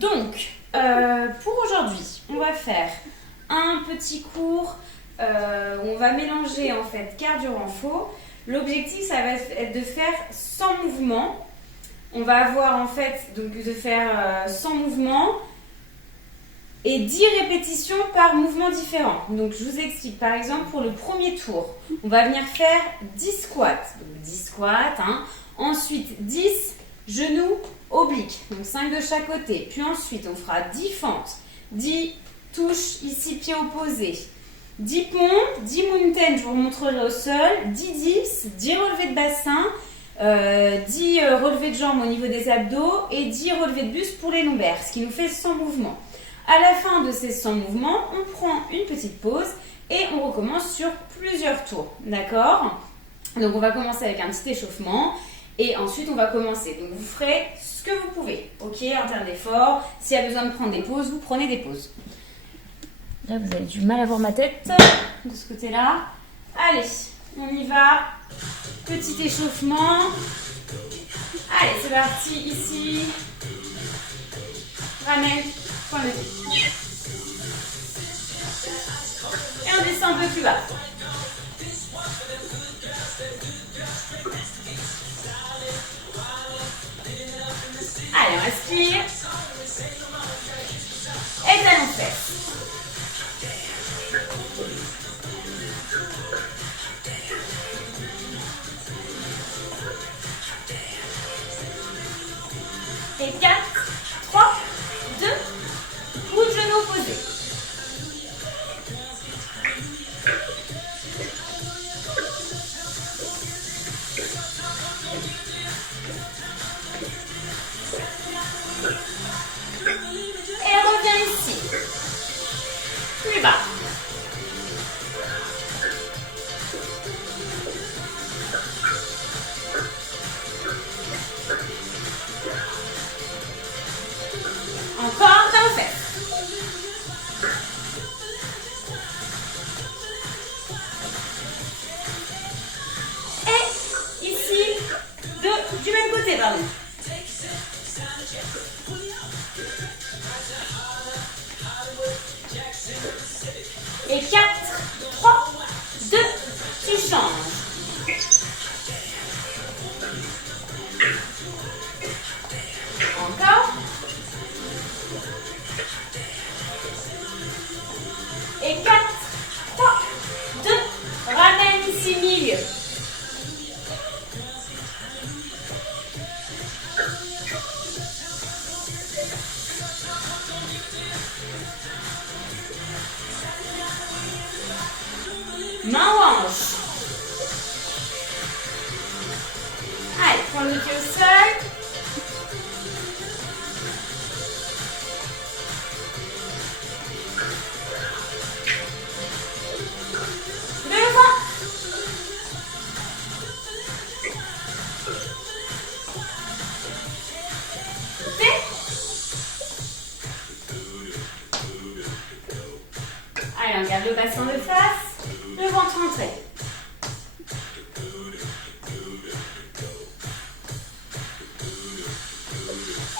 Donc, pour aujourd'hui, on va faire un petit cours où on va mélanger en fait cardio-renfo. L'objectif, ça va être de faire 100 mouvements. On va avoir en fait donc de faire 100 mouvements et 10 répétitions par mouvement différent. Donc je vous explique, par exemple pour le premier tour, on va venir faire 10 squats. Donc 10 squats, hein. Ensuite 10 genoux obliques, donc 5 de chaque côté. Puis ensuite on fera 10 fentes, 10 touches ici pieds opposés, 10 pompes, 10 mountains, je vous remontrerai au sol, 10 dips, 10 relevés de bassin, 10 relevés de jambes au niveau des abdos et 10 relevés de buste pour les lombaires, ce qui nous fait 100 mouvements. À la fin de ces 100 mouvements, on prend une petite pause et on recommence sur plusieurs tours, d'accord? Donc on va commencer avec un petit échauffement et ensuite on va commencer. Donc vous ferez ce que vous pouvez, ok, en termes d'effort. S'il y a besoin de prendre des pauses, vous prenez des pauses. Là vous avez du mal à voir ma tête de ce côté-là. Allez, on y va. Petit échauffement. Allez, c'est parti ici. Ramène. Point le pied. Et on descend un peu plus bas. Allez, on respire. Et talons fesses. Et 4, 3, 2, bout de genou opposé. Et on revient ici. Plus bas. Encore talons fesses. Et ici, du même côté, pardon. Et 4, 3, 2, tu changes. Encore. Et 4, 3, 2, ramène ici milieu. Main ou hanche. Allez, prends le pied au sol. Devant. Allez, on garde le bassin de face. Le ventre rentré.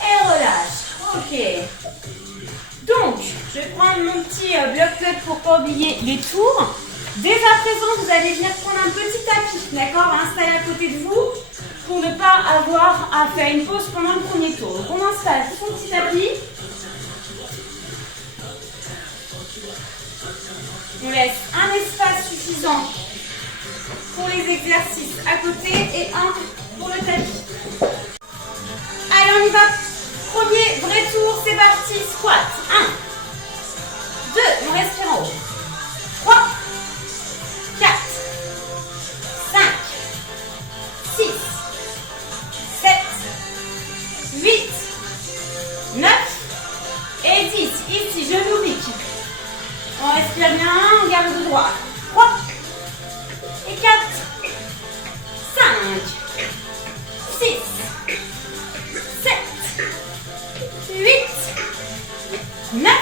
Et relâche. Ok. Donc, je vais prendre mon petit bloc-notes pour ne pas oublier les tours. Dès à présent, vous allez venir prendre un petit tapis, d'accord, installé à côté de vous pour ne pas avoir à faire une pause pendant le premier tour. Donc, on installe son petit tapis. On laisse un espace suffisant pour les exercices à côté et un pour le tapis. Allez, on y va. Premier vrai tour, c'est parti. Squat. 1, 2, on respire en haut. 3, 4, 5, 6, 7, 8, 9 et 10. Ici, genou oblique. On respire bien, on garde le droit. 3 et 4, 5, 6, 7, 8, 9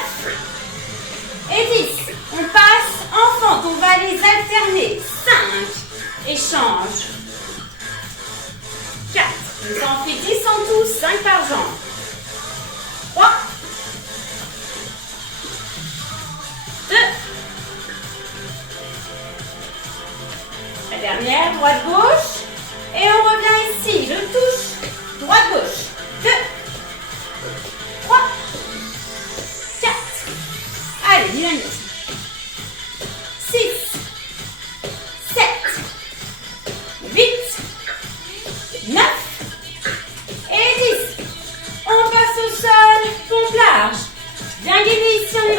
et 10. On passe en fente, on va les alterner. 5 et change. 4, ça en fait 10 en tout, 5 par jambe. 3,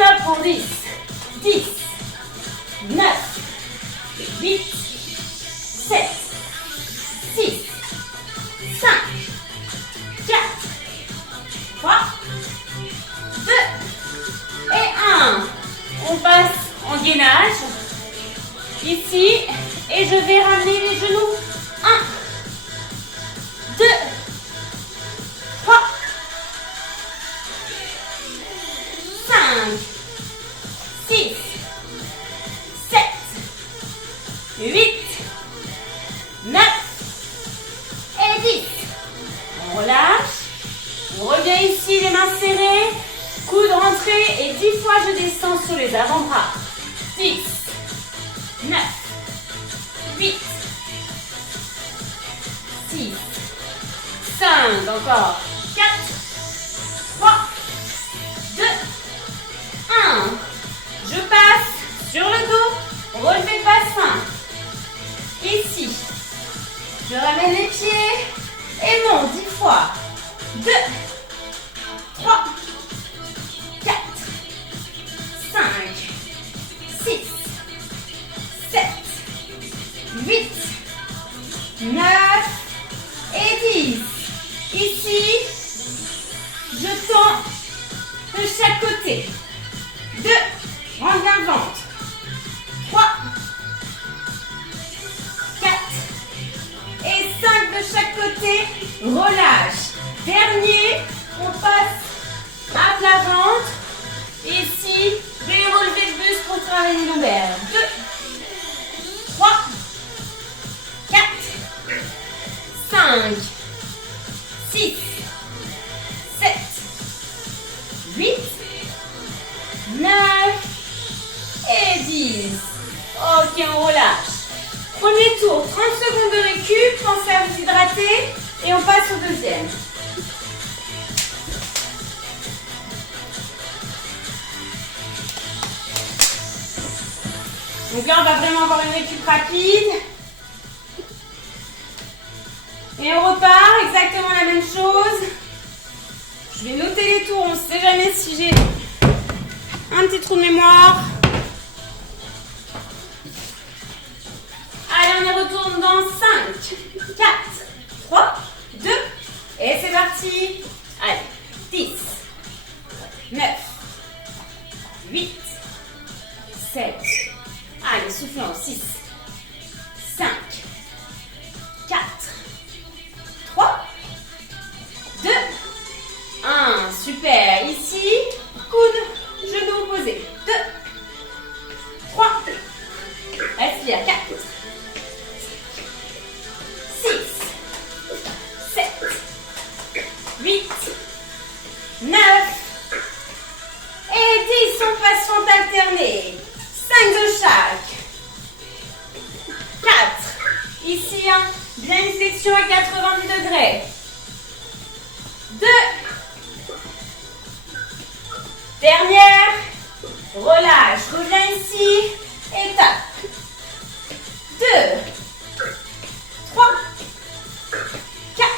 va pour 10. 10, 9, 8, 7, 6, 5, 4, 3, 2 et 1. On passe en gainage. Ici. Et je vais ramener les genoux. 1, 2, 3, 5, 6, 7, 8, 9 et 10. On relâche. On revient ici, les mains serrées. Coude rentré et 10 fois je descends sur les avant-bras. 10, 9, 8, 6, 5, encore 4, 3, 2, 1. Je passe sur le dos, relevé de bassin. Ici, je ramène les pieds et monte 10 fois. 2, 3, 4, 5, 6, 7, 8, 9 et 10. Ici, je tends de chaque côté. 2, rentre bien le ventre. 3, 4 et 5 de chaque côté. Relâche. Dernier, on passe à plat ventre. Ici, je vais relever le buste pour travailler les lombaires. 2, 3, 4, 5, 6, 7, 8, 9 et 10. Ok, on relâche. Premier tour, 30 secondes de récup, pensez à vous hydrater et on passe au deuxième. Donc là, on va vraiment avoir une récup rapide. Et on repart, exactement la même chose. Je vais noter les tours, on ne sait jamais si j'ai un petit trou de mémoire. Allez, on y retourne dans 5, 4, 3, 2, et c'est parti. Allez, 10, 9, 8, 7, allez, soufflons, 6, 5, 4, 3, 2, 1. Super. Ici, coude, genou opposé. 2, 3, respire. 4, 6, 7, 8, 9 et 10. On passe fente alternée. 5 de chaque. 4. Ici, bien une flexion à 90 degrés. 2. Dernière. Relâche. Reviens ici. Et tape. 2. 3. 4.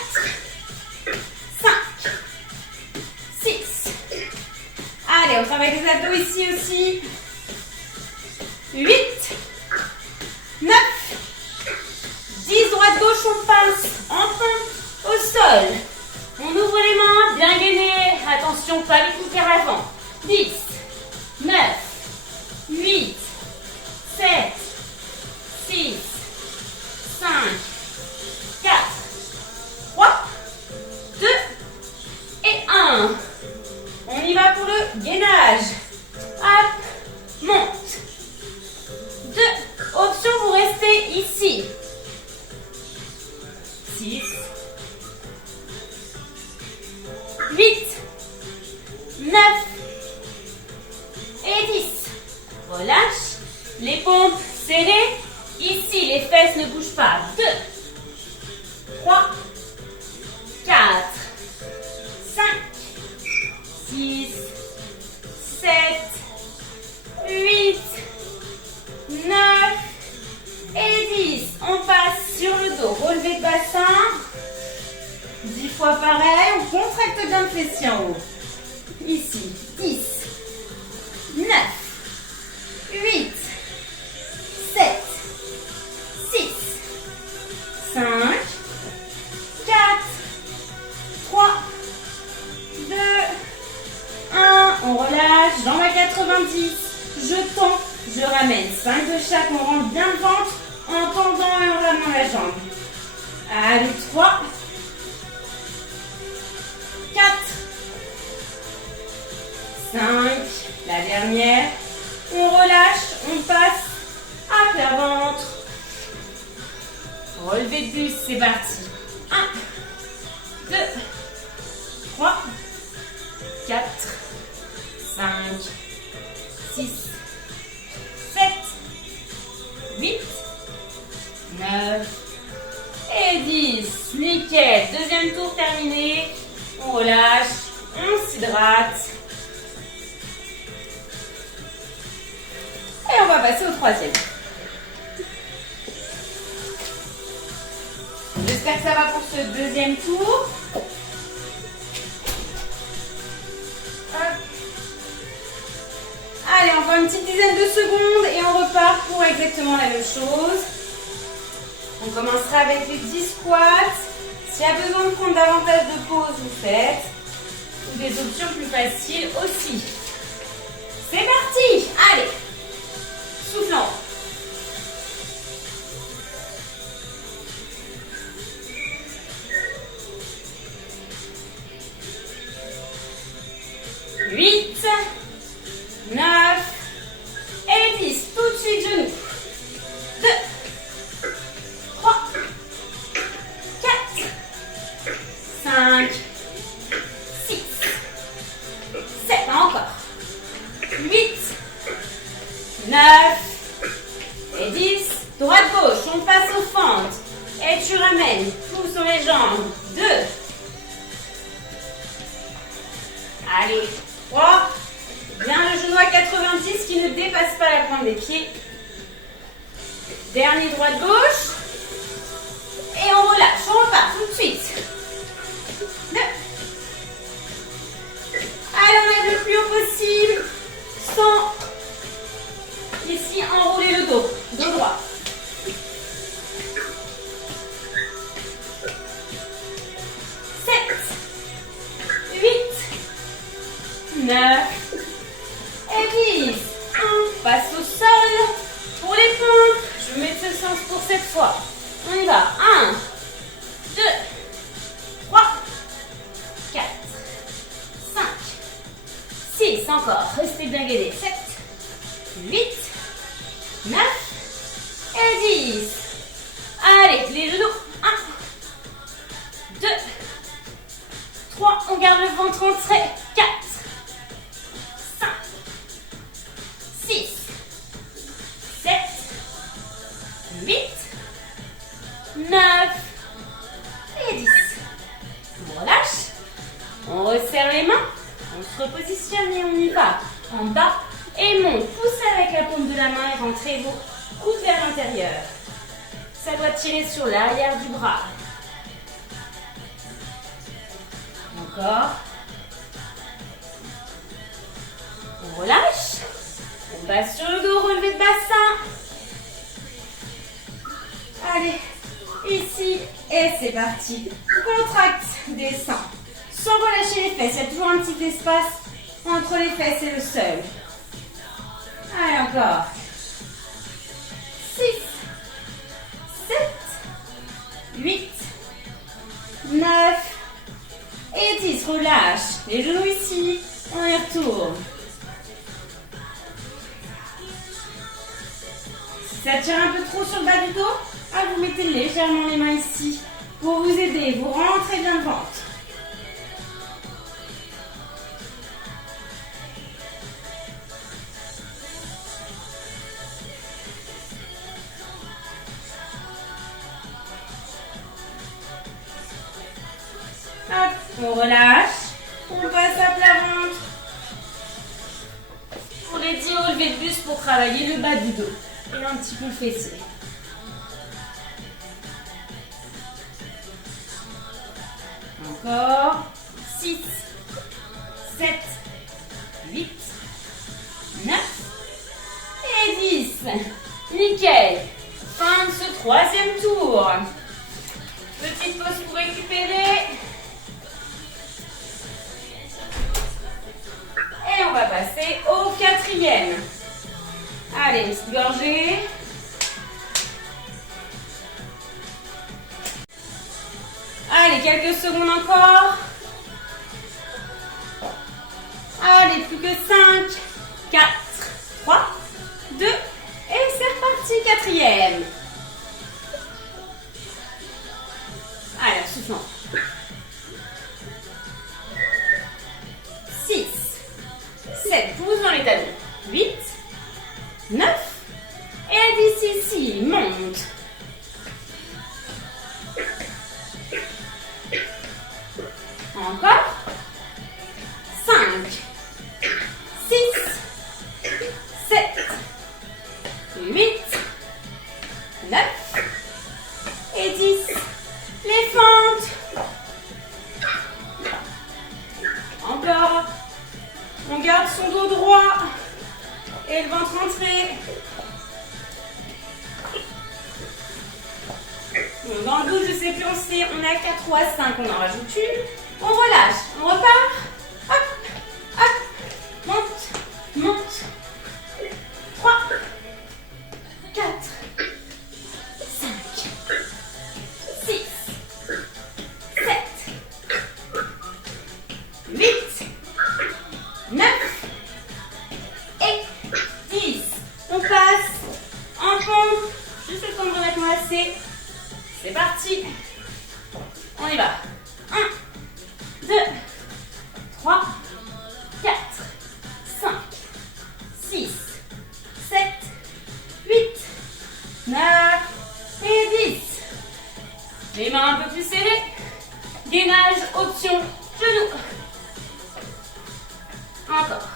5. 6. Allez, on travaille les abdos ici aussi. 8. 9. 10, droite, gauche, on passe. Enfant au sol. On ouvre les mains, bien gainé. Attention, pas les coudes vers l'avant. 10, 9, 8, 7, 6, 5, 4, 3, 2 et 1. On y va pour le gainage. Hop, monte. 2. Option, vous restez ici. 6, 8, 9 et 10. Relâche. Les pompes serrées. Ici, les fesses ne bougent pas. 2, 3, 4, 5, 6, 7, 8, 9 et 10. On passe sur le dos. Relevé de bassin. 10 fois pareil. On contracte bien le fessier en haut. Ici. 10, 10, je tends, je ramène. 5 de chaque, on rentre bien le ventre en tendant et en ramenant la jambe. Allez, 3, 4, 5, la dernière. On relâche, on passe à plat ventre. Relevé de buste, c'est parti. 1, 2, 3, 4, 5, 6, 7, 8, 9 et 10. Nickel. Deuxième tour terminé. On relâche, on s'hydrate. Et on va passer au troisième. J'espère que ça va pour ce deuxième tour. Hop. Allez, encore une petite dizaine de secondes et on repart pour exactement la même chose. On commencera avec les 10 squats. S'il y a besoin de prendre davantage de pauses, vous faites. Ou des options plus faciles aussi. C'est parti! Allez! Soufflant. 8, 9 et 10. Tout de suite, genoux. 2, 3, 4, 5, 6, 7. Encore. 8, 9 et 10. Droite-gauche, on passe aux fentes. Et tu ramènes. Pousse sur les jambes. 2. Allez. 3. Bien le genou à 90 qui ne dépasse pas la pointe des pieds. Dernier droite-gauche. Et on relâche. On repart tout de suite. 2. Allez, on lève le plus haut possible. Sans ici enrouler le dos. Dos droit. 7, 8, 9 et 10. On passe au sol pour les pompes. Je mets ce sens pour cette fois. On y va. 1, 2, 3, 4, 5, 6. Encore. Restez bien gainés. 7, 8, 9 et 10. Allez, les genoux. 1, 2, 3. On garde le ventre entré. 4, 5, 6, 7, 8, 9 et 10. On relâche. On resserre les mains. On se repositionne et on y va. En bas et monte. Poussez avec la paume de la main et rentrez vos coudes vers l'intérieur. Ça doit tirer sur l'arrière du bras. Encore. On relâche. On passe sur le dos, relevé de bassin. Allez, ici, et c'est parti. Contracte, descend. Sans relâcher les fesses, il y a toujours un petit espace entre les fesses et le sol. Allez, encore. 6, 7, 8, 9 et 10. Relâche. Les genoux ici, on y retourne. Si ça tire un peu trop sur le bas du dos, vous mettez légèrement les mains ici pour vous aider. Vous rentrez bien le ventre. Hop, on relâche. On passe à plat ventre. Pour les 10 relevés de buste pour travailler le bas du dos. Et un petit peu le fessier. Encore. 6, 7, 8, 9 et 10. Nickel. Fin de ce troisième tour. Petite pause pour récupérer. Et on va passer au quatrième 4e. Allez, une petite gorgée. Allez, quelques secondes encore. Allez, plus que 5, 4, 3, 2, et c'est reparti, 4e. Allez, soufflons. 6, 7, pousse dans les talons. 8, 9, et 10 ici, monte. Encore. 5, 6, 7, 8, 9 et 10. Les fentes. Encore. On garde son dos droit et le ventre rentré. Bon, dans le dos, je sais plus, on a 4 ou 5, on en rajoute une. On relâche, on repart. Hop, hop, monte, monte. 3, 4, 5, 6, 7, 8, 9 et 10. On passe en pompe, juste le temps de remettre mon lacet. C'est parti. On y va. 1, 2, 3, 4, 5, 6, 7, 8, 9 et 10. Les mains un peu plus serrées. Gainage, option, genoux. Encore.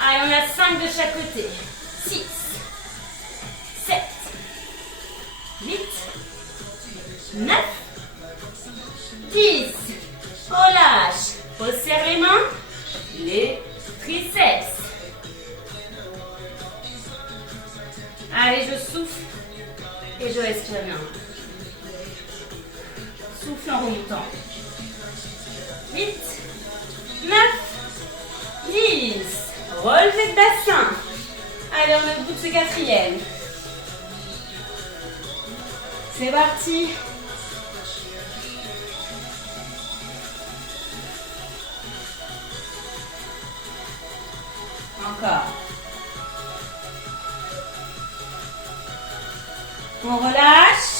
Allez, on a 5 de chaque côté. 6, 7, 8, 9, 10. Relâche. Resserre les mains. Les triceps. Allez, je souffle. Et je respire bien. Souffle en remontant. 8, 9, 10. Relevez de bassin. Allez, on est au bout de ce 4e. C'est parti. Encore. On relâche.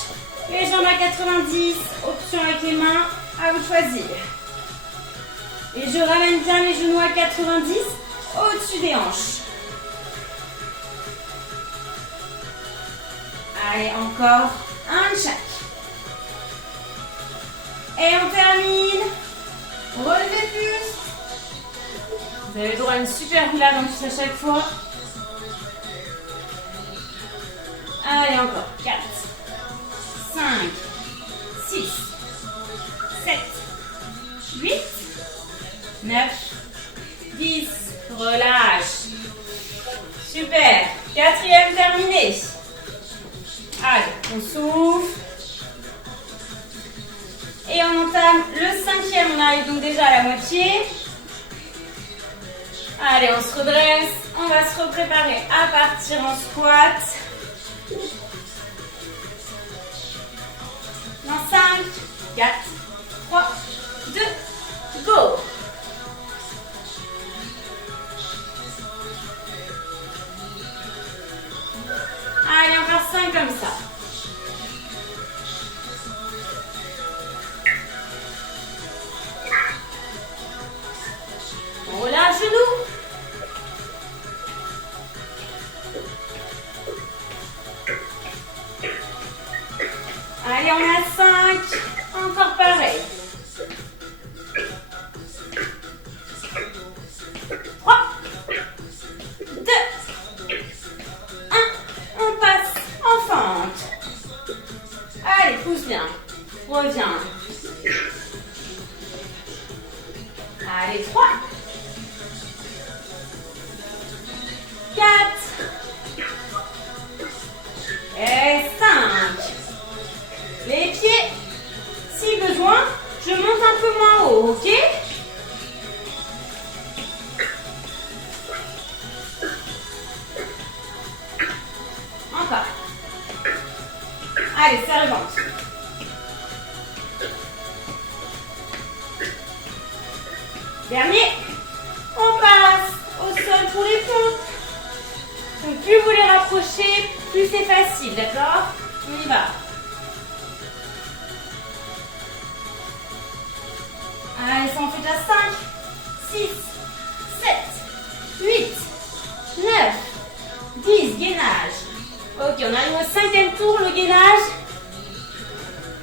Les jambes à 90. Option avec les mains. À vous de choisir. Et je ramène bien les genoux à 90 au-dessus des hanches. Allez, encore un de chaque. Et on termine. Relevez plus. Vous avez le droit à une super roulade en plus à chaque fois. Allez, encore. 4, 5, 6, 7, 8, 9, 10. Relâche. Super. 4e terminé. Allez, on souffle. Et on entame le 5e. On arrive donc déjà à la moitié. Allez, on se redresse. On va se repréparer à partir en squat. Dans 5, 4, 3, 2, go. Allez, encore 5 comme ça. On relâche genou. Allez, on a 5. Encore pareil. 3, 2, 1. On passe en fente. Allez, pousse bien. Reviens. Allez, 3. 4. Et 5. Les pieds, si besoin, je monte un peu moins haut, ok? Dernier. On passe au sol pour les pompes. Donc plus vous les rapprochez, plus c'est facile, d'accord? On y va. Allez, ça en fait déjà 5, 6, 7, 8, 9, 10, gainage. Ok, on arrive au 5e tour, le gainage.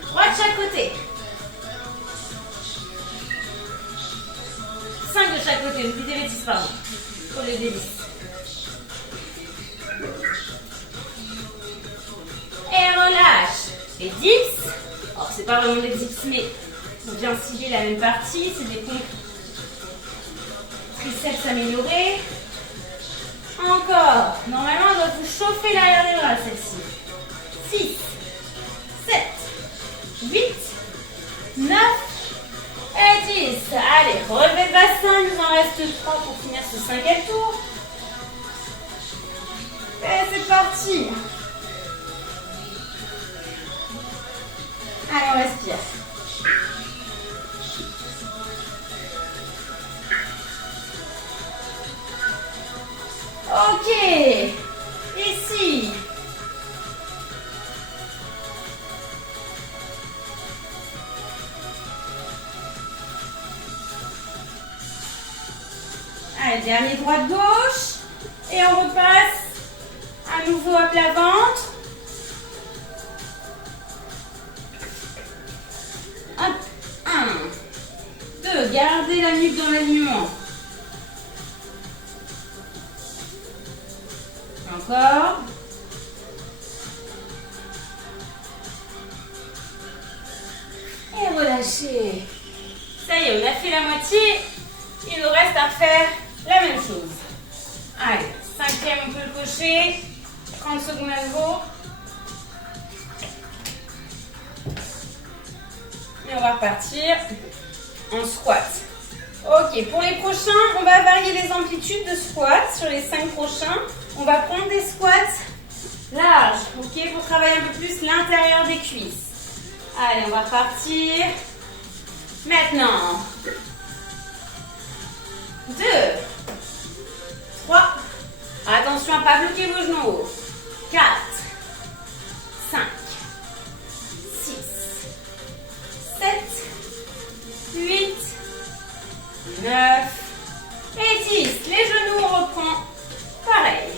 3 de chaque côté. 5 de chaque côté, n'oubliez des bêtises, pardon. Pour les délices. Et relâche. Les dips. Alors, c'est pas vraiment des dips, mais on vient cibler la même partie. C'est des pompes triceps améliorés. Encore. Normalement, elle doit vous chauffer l'arrière des bras, celle-ci. 6, 7, 8, 9 et 10. Allez, relevez le bassin. Il nous en reste 3 pour finir ce 5e tour. Et c'est parti. Allez, on respire. Ok. Ici. Allez, dernier droite-gauche. Et on repasse à nouveau à plat ventre. Hop. 1, 2. Gardez la nuque dans l'alignement. Encore. Et relâchez. Ça y est, on a fait la moitié. Il nous reste à faire la même chose. Allez, 5e, on peut le cocher. 30 secondes à nouveau. Et on va repartir en squat. Ok, pour les prochains, on va varier les amplitudes de squat. Sur les 5 prochains, on va prendre des squats larges, ok, pour travailler un peu plus l'intérieur des cuisses. Allez, on va repartir. Maintenant, 2, 3, attention à ne pas bloquer vos genoux. 4, 5, 6, 7, 8, 9 et 10. Les genoux, on reprend pareil.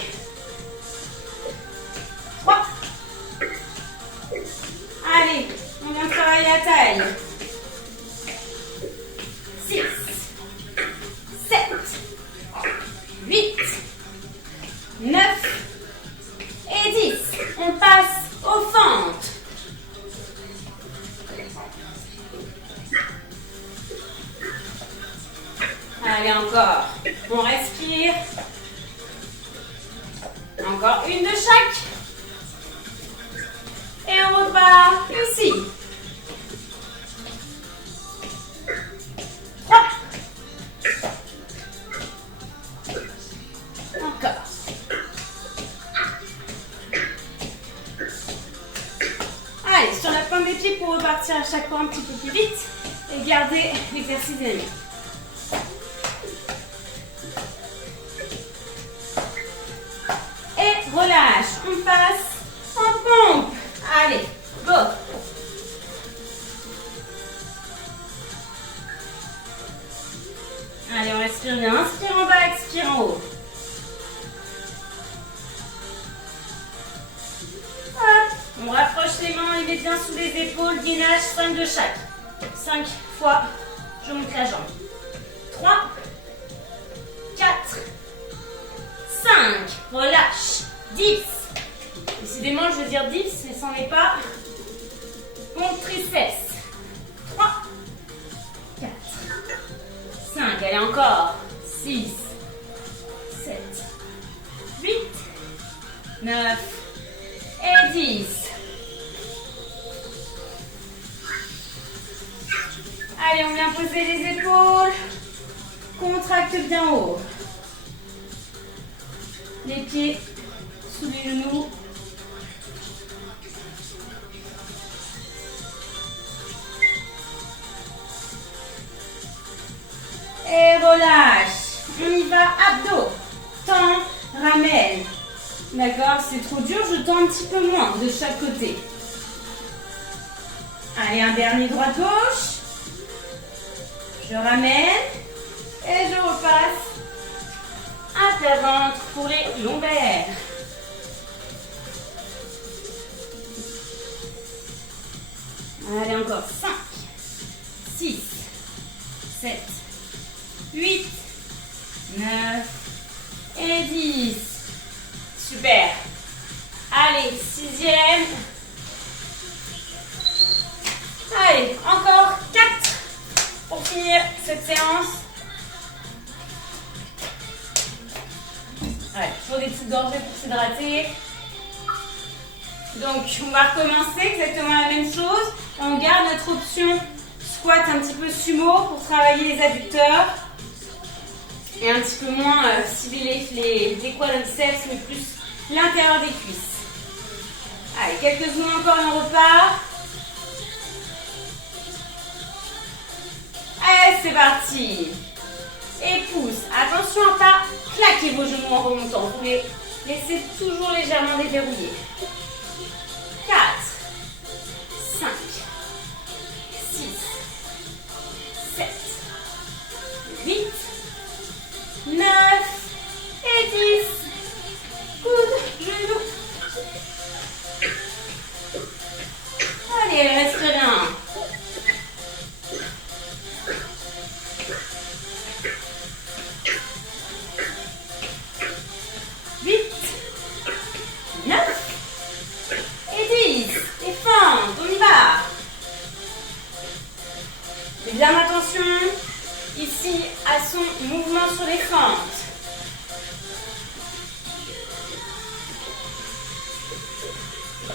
3. Allez, on vient travailler la taille. 6, 7, 8, 9 et 10. On passe aux fentes. Allez, encore. On respire. Encore une de chaque. Et on repart ici. 3. Encore. Allez, sur la pointe des pieds pour repartir à chaque fois un petit peu plus vite et garder l'exercice dynamique. Et relâche. On passe en pompe. Allez, go. Allez, on respire bien. Inspire en bas, expire en haut. Hop. On rapproche les mains, les met bien sous les épaules. Gainage, 5 de chaque. 5 fois, je monte la jambe. 3, 4, 5. Relâche. 10. Décidément, je veux dire dips, mais c'en est pas. Pompe triceps. 3, 4, 5. Allez, encore. 6, 7, 8, 9 et 10. Allez, on vient poser les épaules. Contracte bien haut. Les pieds sous les genoux. Et relâche. On y va, abdos. Tends, ramène. D'accord, c'est trop dur, je tends un petit peu moins de chaque côté. Allez, un dernier droite-gauche. Je ramène et je repasse. Un père-ventre pour les lombaires. Allez, encore 5, 6, 7, 8, 9 et 10. Super. Allez, 6e. Allez, encore 4 pour finir cette séance. Ouais, toujours des petites gorgées pour s'hydrater. Donc, on va recommencer exactement la même chose. On garde notre option squat un petit peu sumo pour travailler les adducteurs. Et un petit peu moins cibler les quadriceps, mais plus l'intérieur des cuisses. Allez, quelques secondes encore et on repart. Allez, c'est parti. Et pousse. Attention à ne pas claquer vos genoux en remontant. Vous les laissez toujours légèrement déverrouiller. 4, 5, 6, 7, 8, 9 et 10. Coude, genou. Allez, respirez bien. 8, 9 et 10. Et fente, on y va. Faites bien attention ici à son mouvement sur les fentes.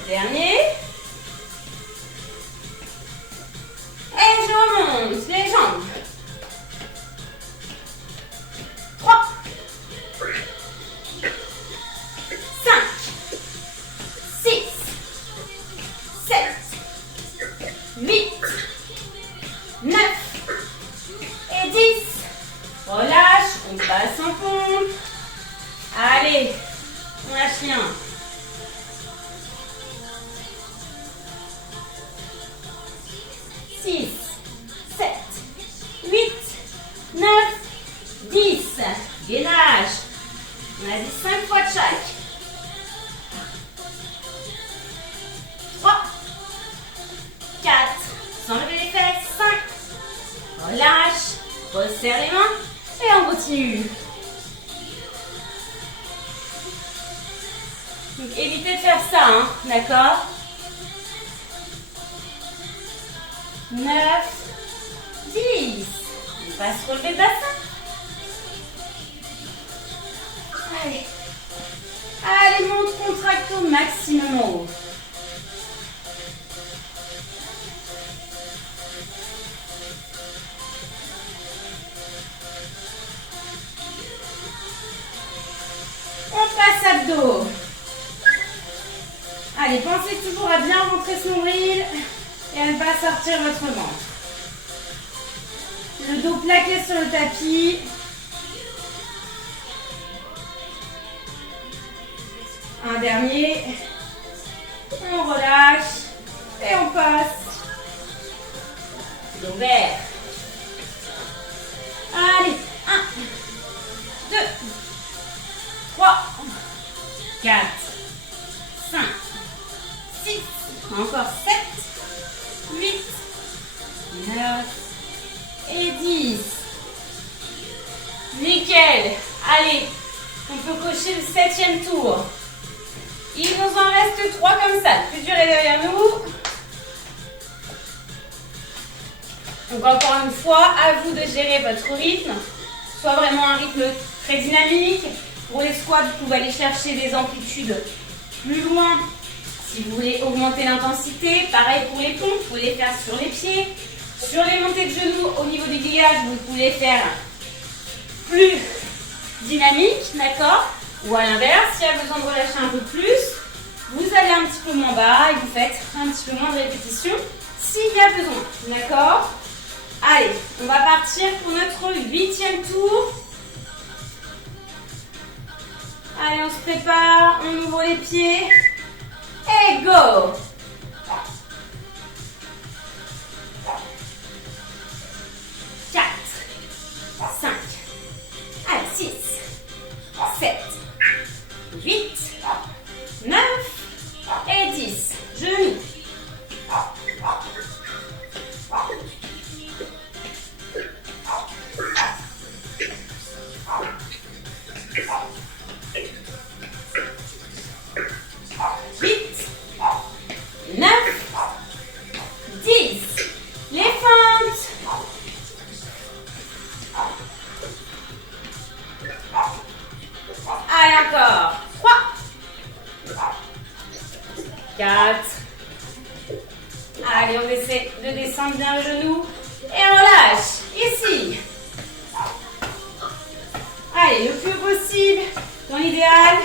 Dernier. Et je remonte les jambes. 3, 5, 6, 7, 8, 9 et 10. Relâche, on passe en pompe. Allez, on lâche rien. 6, 7, 8, 9, 10. Gainage. On a dit 5 fois de chaque. 3, 4, sans lever les fesses. 5. Relâche. Resserre les mains. Et on continue. Donc évitez de faire ça, hein, d'accord? 9, 10. On va se relever le bassin. Allez. Allez, monte, contracte au maximum en haut. On passe abdos. Allez, pensez toujours à bien rentrer ce nombril et à ne pas sortir votre ventre. Le dos plaqué sur le tapis. Un dernier. On relâche et on passe. L'ouvert. Allez, 1, 2, 3, 4, 5, 6, encore 7, 8, 9 et 10. Nickel. Allez, on peut cocher le 7e tour. Il nous en reste 3 comme ça. Le plus dur est derrière nous. Donc encore une fois, à vous de gérer votre rythme. Soit vraiment un rythme très dynamique. Pour les squats, vous pouvez aller chercher des amplitudes plus loin. Si vous voulez augmenter l'intensité, pareil pour les pompes, vous pouvez les faire sur les pieds. Sur les montées de genoux, au niveau du grillage, vous pouvez les faire plus dynamiques, d'accord? Ou à l'inverse, s'il y a besoin de relâcher un peu plus, vous allez un petit peu moins bas et vous faites un petit peu moins de répétitions s'il y a besoin, d'accord? Allez, on va partir pour notre 8e tour. Allez, on se prépare, on ouvre les pieds. Et go! 4, 5, allez, 6, 7, 8, 9 et 10. Genoux. Allez, encore. 3, 4. Allez, on essaie de descendre bien le genou. Et on lâche. Ici. Allez, le plus possible. Dans l'idéal.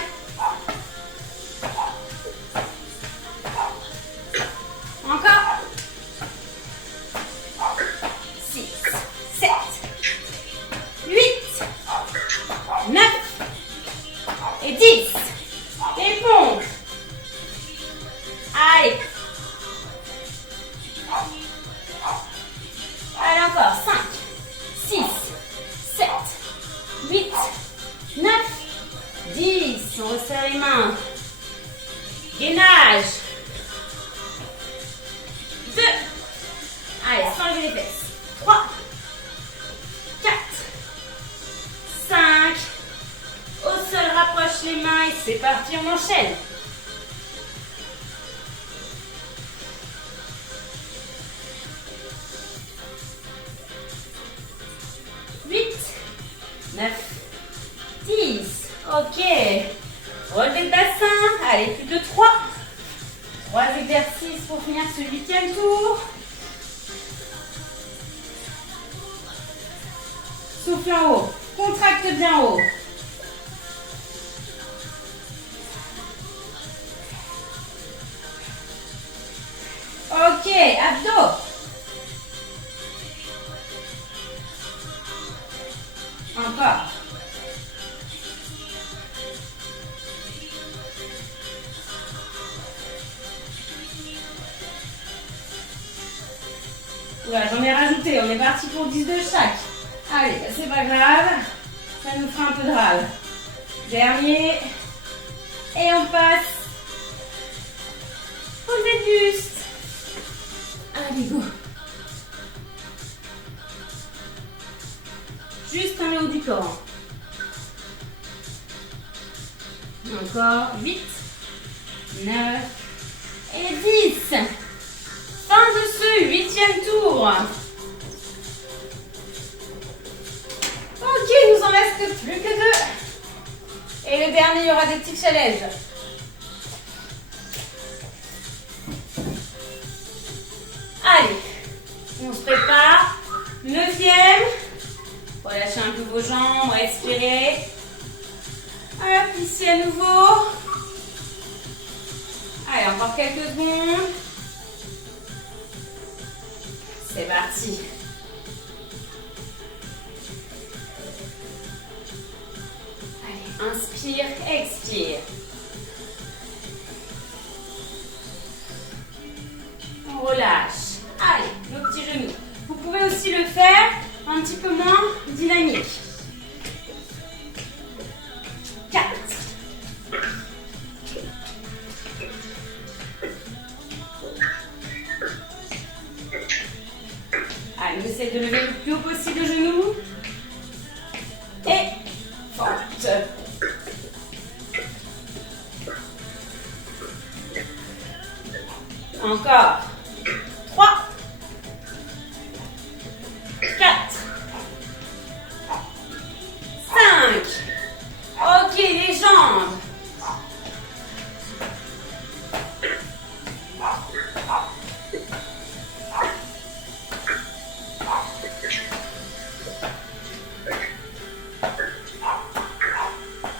Encore. 6, 7, 8, 9 et 10. Et pompes. Allez. Allez, encore. 5, 6, 7, 8, 9, 10. On resserre les mains. Gainage. 2. Allez, sans lever les fesses. 3, 4, 5. Au sol, rapproche les mains et c'est parti, on enchaîne. 8, 9, 10. Ok. Relevé de bassin. Allez, plus que 3. 3 exercices pour finir ce 8e tour. Souffle en haut. Contracte bien haut. Ok, abdos. Encore. Voilà, j'en ai rajouté. On est parti pour 10 de chaque. Allez, c'est pas grave. Ça nous fera un peu de râle. Dernier. Et on passe au buste. Allez, go. Juste un haut du corps. Encore 8, 9 et 10. Fin de ce 8e tour. Ok, il nous en reste plus que 2. Et le dernier, il y aura des petits challenges. Allez, on se prépare. 9e. Relâchez un peu vos jambes, respirez. Hop, ici à nouveau. Allez, encore quelques secondes. C'est parti. Allez, inspire, expire. On relâche. Allez, nos petits genoux. Vous pouvez aussi le faire un petit peu moins dynamique. 4. Allez, on essaie de lever le plus haut possible le genou. Et forte. Encore. 3. 4. 5. Ok, les jambes.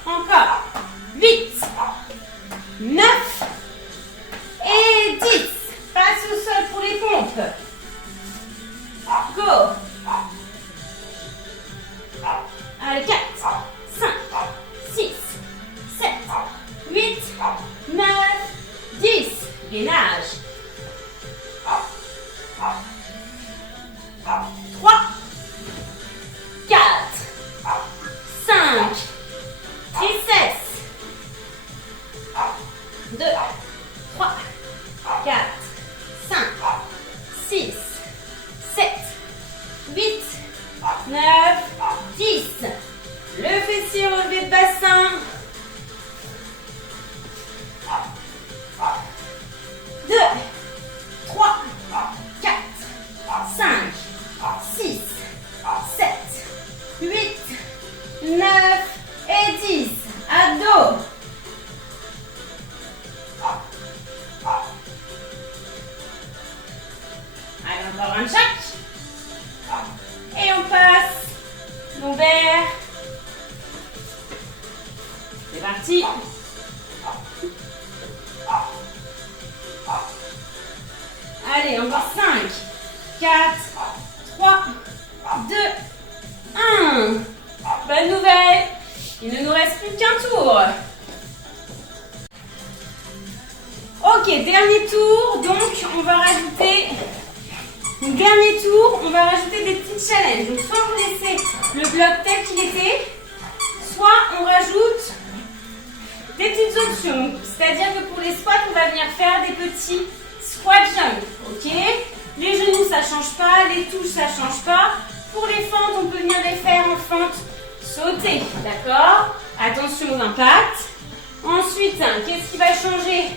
Encore. 8. 9. Et 10. Pas Allez, 4, 5, 6, 7, 8, 9, 10. Gainage. 3, 4, 5, triceps. 2, 3, 4, 5, 6, 7, 8, 9, 10. Le fessier relevé de bassin. 2, 3, 4, 5, 6, 7, 8, 9 et 10. Abdos. Allez, encore un chaque. Et on passe lombaire. C'est parti. Allez, encore 5, 4, 3, 2, 1. Bonne nouvelle. Il ne nous reste plus qu'un tour. Ok, dernier tour. Donc, on va rajouter... Dernier tour, on va rajouter des petits challenges. Donc, soit vous laissez le bloc tel qu'il était, soit on rajoute des petites options. C'est-à-dire que pour les squats, on va venir faire des petits squat jump. Ok? Les genoux, ça ne change pas. Les touches, ça ne change pas. Pour les fentes, on peut venir les faire en fente sautée. D'accord? Attention aux impacts. Ensuite, qu'est-ce qui va changer?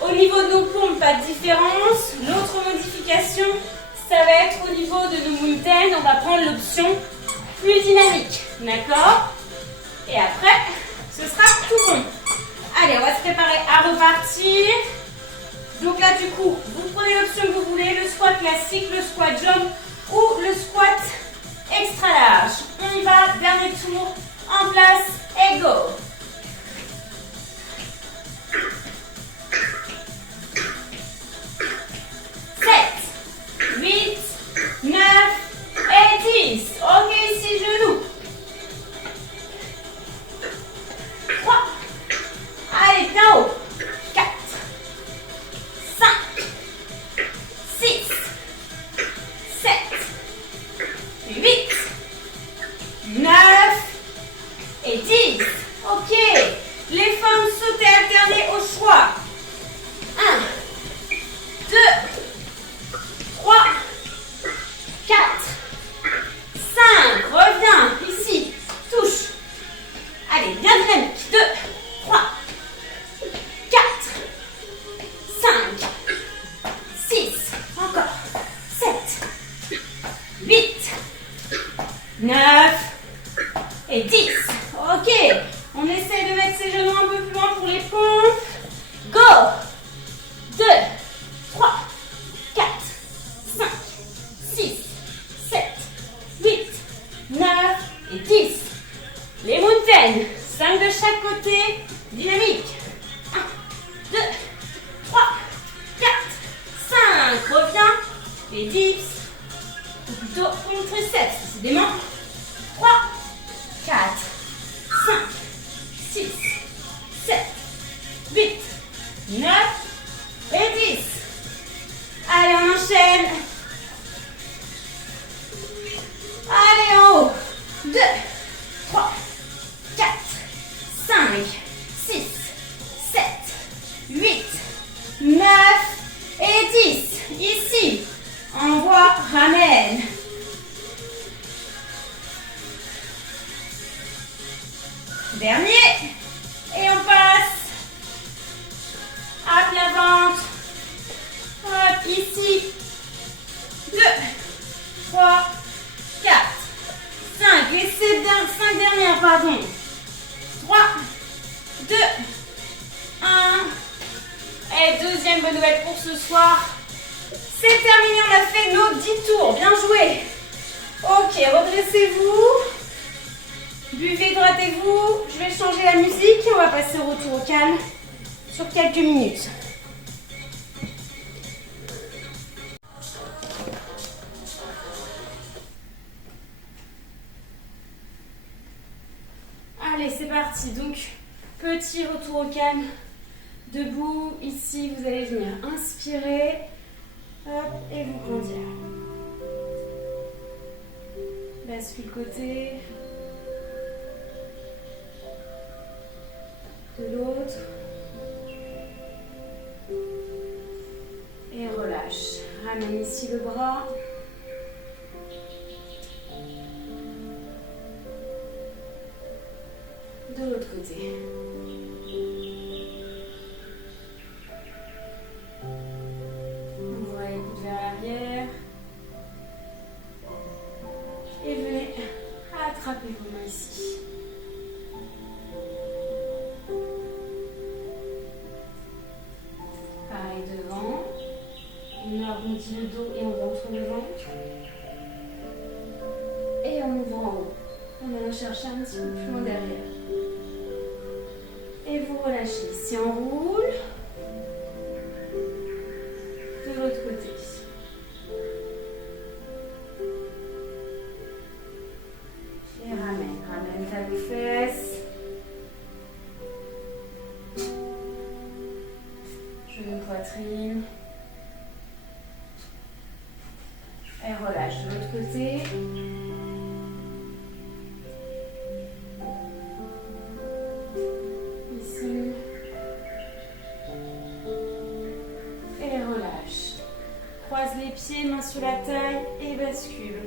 Au niveau de nos pompes, pas de différence. L'autre modification, ça va être au niveau de nos mountains. On va prendre l'option plus dynamique. D'accord? Et après, ce sera tout bon. Allez, on va se préparer à repartir. Donc là, du coup, vous prenez l'option que vous voulez. Le squat classique, le squat jump ou le squat extra large. On y va. Dernier tour. En place et go. 7, 8, 9 et 10. Ok, ici, genoux. 3. Allez, bien haut. 4, 5, 6, 7, 8, 9 et 10. Ok. Les femmes sautées alternées au choix. 1, 2, 3, 4, 5. Reviens. Ici. Touche. Allez, bien dynamique. 2, 3, 4, 5, 6. Encore. 7, 8, 9 et 10. Ok. On essaie de mettre ses genoux un peu plus loin pour les pompes. Go. 2, 3, 4, 5, 6, 7, 8, 9 et 10. Les mountains, 5 de chaque côté, dynamique. 1, 2, 3, 4, 5. Reviens. Les dips, ou plutôt pour le triceps, décidément. 3, 4, 5, 6, 7, 8, 9 et 10. Allez, on enchaîne. Allez, en haut. 2, 3, 4, 5, 6, 7, 8, 9 et 10. Ici, envoie, ramène. Dernier. Et on passe à plat ventre. Hop, ici. 2, 3, 4, 5. Et c'est 5 dernières, pardon. 3, 2, 1. Et deuxième bonne nouvelle pour ce soir. C'est terminé, on a fait nos 10 tours. Bien joué. Ok, redressez-vous. Buvez, hydratez-vous. Je vais changer la musique et on va passer au retour au calme sur quelques minutes. Allez, c'est parti. Donc, petit retour au calme. Debout, ici, vous allez venir inspirer. Hop, et vous grandir. Bascule côté. De l'autre. Et relâche. Ramène ici le bras. De l'autre côté. Ouvrez les coudes vers l'arrière. Et venez attraper vos mains ici. Pareil devant. On arrondit le dos et on rentre le ventre. Et on ouvre en haut. On va chercher un petit peu plus loin derrière. Et vous relâchez. Ici on roule. De l'autre côté. Et ramène. Ramène ta fesse. Genou, poitrine. Et relâche de l'autre côté. Ici. Et relâche. Croise les pieds, mains sur la taille et bascule.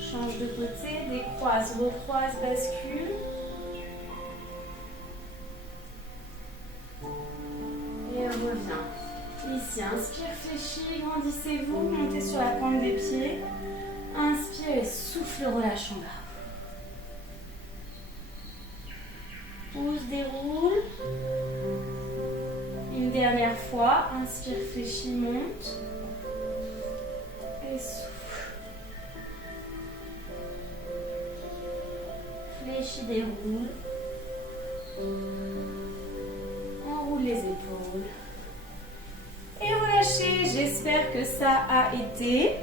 Change de côté, décroise, recroise, bascule. Et revient. Ici, inspire, fléchis, grandissez-vous, montez sur la pointe des pieds. Inspire et souffle, relâche en bas. Pousse, déroule. Une dernière fois, inspire, fléchis, monte. Et souffle. Fléchis, déroule. Enroule les épaules. Et relâchez. J'espère que ça a été.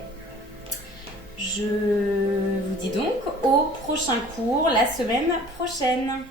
Je vous dis donc au prochain cours la semaine prochaine.